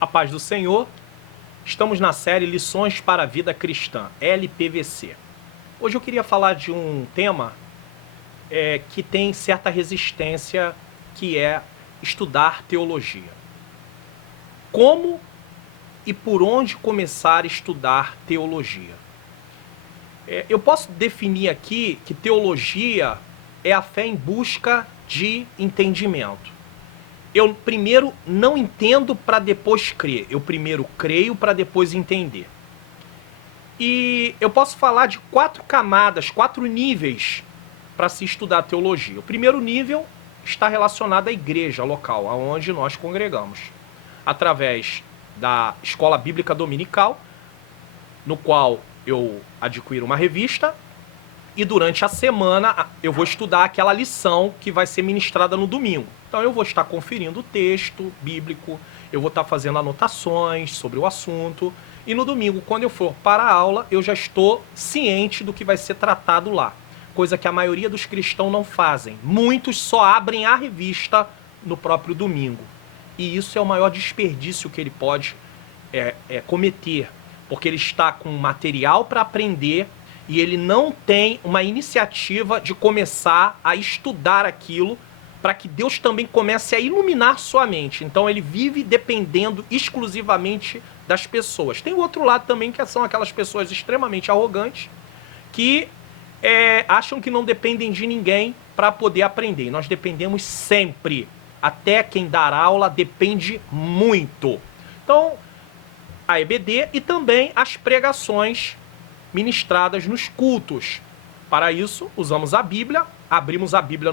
A paz do Senhor, estamos na série Lições para a Vida Cristã, LPVC. Hoje eu queria falar de um tema que tem certa resistência, que é estudar teologia. Como e por onde começar a estudar teologia? Eu posso definir aqui que teologia é a fé em busca de entendimento. Eu primeiro não entendo para depois crer. Eu primeiro creio para depois entender. E eu posso falar de 4 camadas, 4 níveis para se estudar teologia. O primeiro nível está relacionado à igreja local, aonde nós congregamos. Através da escola bíblica dominical, no qual eu adquiro uma revista, e durante a semana eu vou estudar aquela lição que vai ser ministrada no domingo. Então eu vou estar conferindo o texto bíblico, eu vou estar fazendo anotações sobre o assunto, e no domingo, quando eu for para a aula, eu já estou ciente do que vai ser tratado lá. Coisa que a maioria dos cristãos não fazem. Muitos só abrem a revista no próprio domingo. E isso é o maior desperdício que ele pode cometer, porque ele está com material para aprender, e ele não tem uma iniciativa de começar a estudar aquilo para que Deus também comece a iluminar sua mente. Então ele vive dependendo exclusivamente das pessoas. Tem o outro lado também, que são aquelas pessoas extremamente arrogantes que acham que não dependem de ninguém para poder aprender. E nós dependemos sempre. Até quem dar aula depende muito. Então, a EBD e também as pregações ministradas nos cultos. Para isso, usamos a Bíblia, abrimos a Bíblia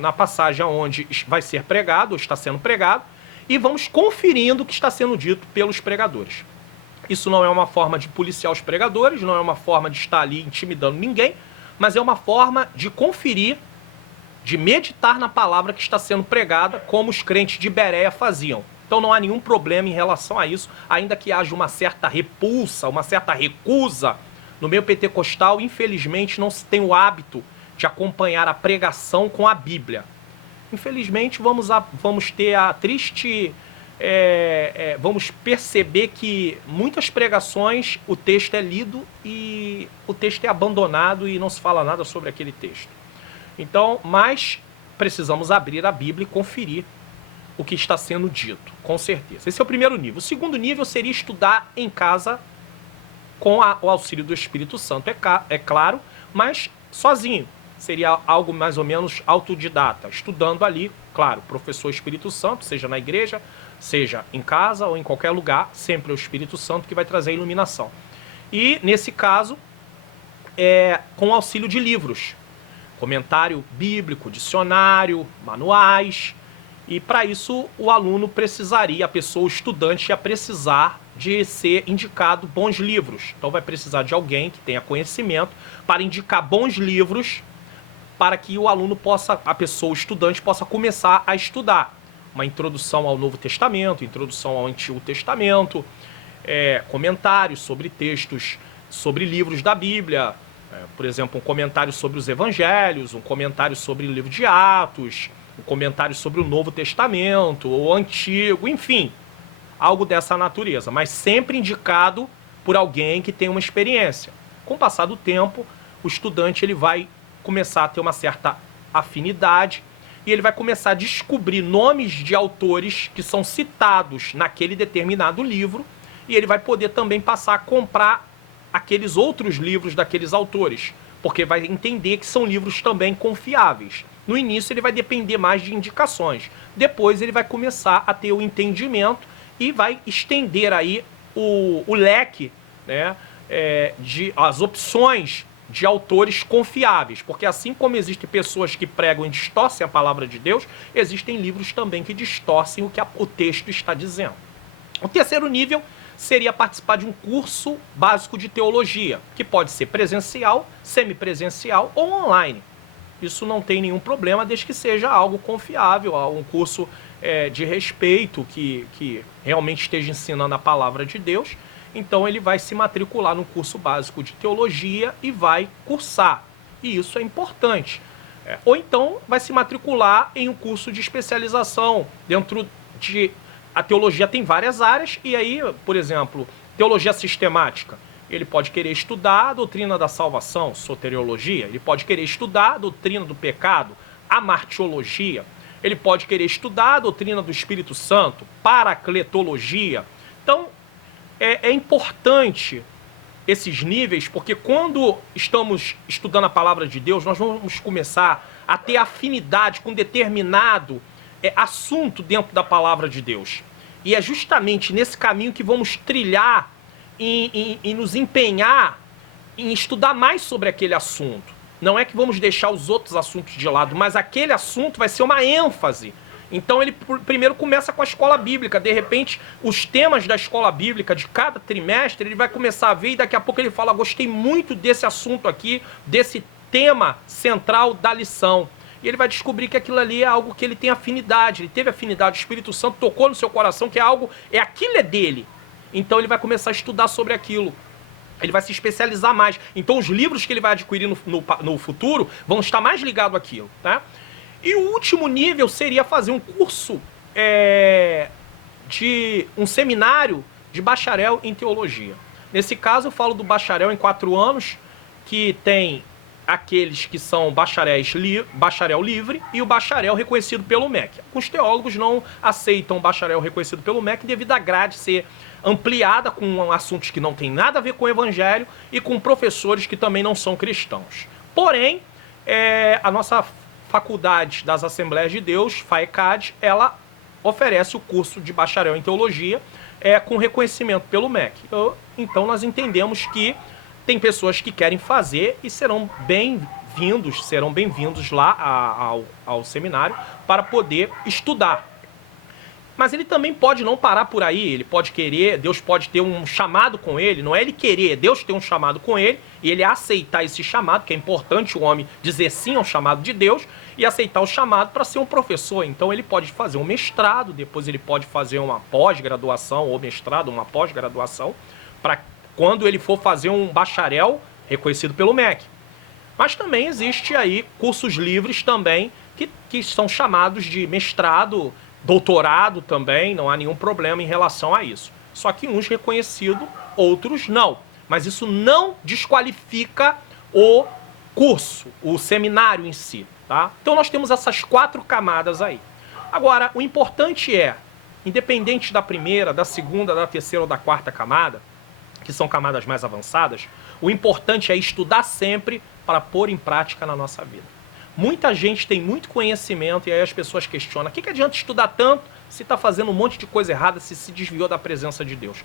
na passagem onde vai ser pregado, ou está sendo pregado, e vamos conferindo o que está sendo dito pelos pregadores. Isso não é uma forma de policiar os pregadores, não é uma forma de estar ali intimidando ninguém, mas é uma forma de conferir, de meditar na palavra que está sendo pregada, como os crentes de Bereia faziam. Então não há nenhum problema em relação a isso, ainda que haja uma certa repulsa, uma certa recusa. No meio pentecostal, infelizmente, não se tem o hábito de acompanhar a pregação com a Bíblia. Infelizmente, vamos ter a triste... vamos perceber que muitas pregações, o texto é lido e o texto é abandonado e não se fala nada sobre aquele texto. Então, mas precisamos abrir a Bíblia e conferir o que está sendo dito, com certeza. Esse é o primeiro nível. O segundo nível seria estudar em casa com o auxílio do Espírito Santo, é claro, mas sozinho. Seria algo mais ou menos autodidata, estudando ali, claro, professor Espírito Santo, seja na igreja, seja em casa ou em qualquer lugar, sempre é o Espírito Santo que vai trazer a iluminação. E, nesse caso, com o auxílio de livros, comentário bíblico, dicionário, manuais. E para isso o aluno precisaria, a pessoa, o estudante, ia precisar de ser indicado bons livros. Então vai precisar de alguém que tenha conhecimento para indicar bons livros para que o aluno possa, a pessoa, o estudante, possa começar a estudar. Uma introdução ao Novo Testamento, introdução ao Antigo Testamento, comentários sobre textos, sobre livros da Bíblia, por exemplo, um comentário sobre os Evangelhos, um comentário sobre o livro de Atos, um comentário sobre o Novo Testamento, ou Antigo, enfim, algo dessa natureza, mas sempre indicado por alguém que tem uma experiência. Com o passar do tempo, o estudante ele vai começar a ter uma certa afinidade e ele vai começar a descobrir nomes de autores que são citados naquele determinado livro, e ele vai poder também passar a comprar aqueles outros livros daqueles autores, porque vai entender que são livros também confiáveis. No início ele vai depender mais de indicações, depois ele vai começar a ter o entendimento e vai estender aí o leque, né, as opções de autores confiáveis, porque assim como existem pessoas que pregam e distorcem a palavra de Deus, existem livros também que distorcem o que o texto está dizendo. O terceiro nível seria participar de um curso básico de teologia, que pode ser presencial, semipresencial ou online. Isso não tem nenhum problema, desde que seja algo confiável, um curso de respeito, que realmente esteja ensinando a palavra de Deus. Então ele vai se matricular no curso básico de teologia e vai cursar. E isso é importante. Ou então vai se matricular em um curso de especialização dentro de a teologia tem várias áreas, e aí, por exemplo, teologia sistemática. Ele pode querer estudar a doutrina da salvação, soteriologia. Ele pode querer estudar a doutrina do pecado, a martiologia. Ele pode querer estudar a doutrina do Espírito Santo, paracletologia. Então, é importante esses níveis, porque quando estamos estudando a palavra de Deus, nós vamos começar a ter afinidade com determinado assunto dentro da palavra de Deus. E é justamente nesse caminho que vamos trilhar e nos empenhar em estudar mais sobre aquele assunto. Não é que vamos deixar os outros assuntos de lado, mas aquele assunto vai ser uma ênfase. Então ele primeiro começa com a escola bíblica. De repente, os temas da escola bíblica de cada trimestre, ele vai começar a ver e daqui a pouco ele fala: gostei muito desse assunto aqui, desse tema central da lição. E ele vai descobrir que aquilo ali é algo que ele tem afinidade, ele teve afinidade, o Espírito Santo tocou no seu coração que aquilo é dele. Então ele vai começar a estudar sobre aquilo. Ele vai se especializar mais. Então os livros que ele vai adquirir no futuro vão estar mais ligados àquilo, tá? E o último nível seria fazer um curso de um seminário de bacharel em teologia. Nesse caso eu falo do bacharel em 4 anos, que tem aqueles que são bacharel livre e o bacharel reconhecido pelo MEC. Alguns teólogos não aceitam o bacharel reconhecido pelo MEC devido à grade ser ampliada com assuntos que não tem nada a ver com o evangelho e com professores que também não são cristãos. Porém, a nossa Faculdade das Assembleias de Deus, FAECAD, ela oferece o curso de bacharel em teologia com reconhecimento pelo MEC. Então nós entendemos que tem pessoas que querem fazer e serão bem-vindos lá ao seminário para poder estudar. Mas ele também pode não parar por aí, ele pode querer, Deus pode ter um chamado com ele, não é ele querer, é Deus ter um chamado com ele, e ele aceitar esse chamado, que é importante o homem dizer sim ao chamado de Deus, e aceitar o chamado para ser um professor. Então ele pode fazer um mestrado, depois ele pode fazer uma pós-graduação, ou mestrado, uma pós-graduação, para quando ele for fazer um bacharel reconhecido pelo MEC. Mas também existe aí cursos livres também, que são chamados de mestrado, doutorado também, não há nenhum problema em relação a isso. Só que uns reconhecidos, outros não. Mas isso não desqualifica o curso, o seminário em si, tá? Então nós temos essas 4 camadas aí. Agora, o importante independente da primeira, da segunda, da terceira ou da quarta camada, que são camadas mais avançadas, o importante é estudar sempre para pôr em prática na nossa vida. Muita gente tem muito conhecimento e aí as pessoas questionam: o que adianta estudar tanto se está fazendo um monte de coisa errada, se desviou da presença de Deus?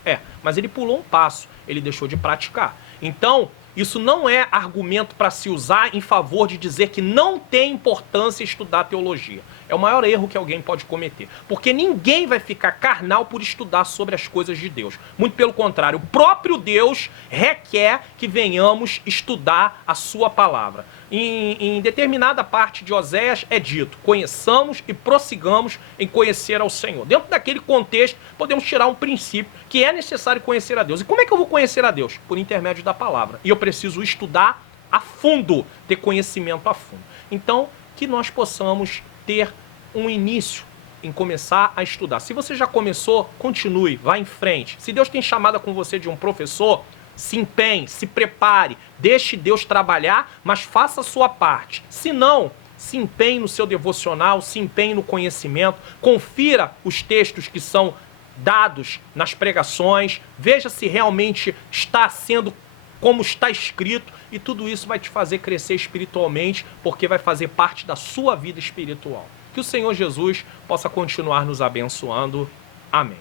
Mas ele pulou um passo, ele deixou de praticar. Então, isso não é argumento para se usar em favor de dizer que não tem importância estudar teologia. É o maior erro que alguém pode cometer. Porque ninguém vai ficar carnal por estudar sobre as coisas de Deus. Muito pelo contrário, o próprio Deus requer que venhamos estudar a sua palavra. Em determinada parte de Oséias é dito: conheçamos e prossigamos em conhecer ao Senhor. Dentro daquele contexto, podemos tirar um princípio que é necessário conhecer a Deus. E como é que eu vou conhecer a Deus? Por intermédio da palavra. E eu preciso estudar a fundo, ter conhecimento a fundo. Então, que nós possamos ter um início em começar a estudar. Se você já começou, continue, vá em frente. Se Deus tem chamada com você de um professor, se empenhe, se prepare, deixe Deus trabalhar, mas faça a sua parte. Se não, se empenhe no seu devocional, se empenhe no conhecimento, confira os textos que são dados nas pregações, veja se realmente está sendo como está escrito, e tudo isso vai te fazer crescer espiritualmente, porque vai fazer parte da sua vida espiritual. Que o Senhor Jesus possa continuar nos abençoando. Amém.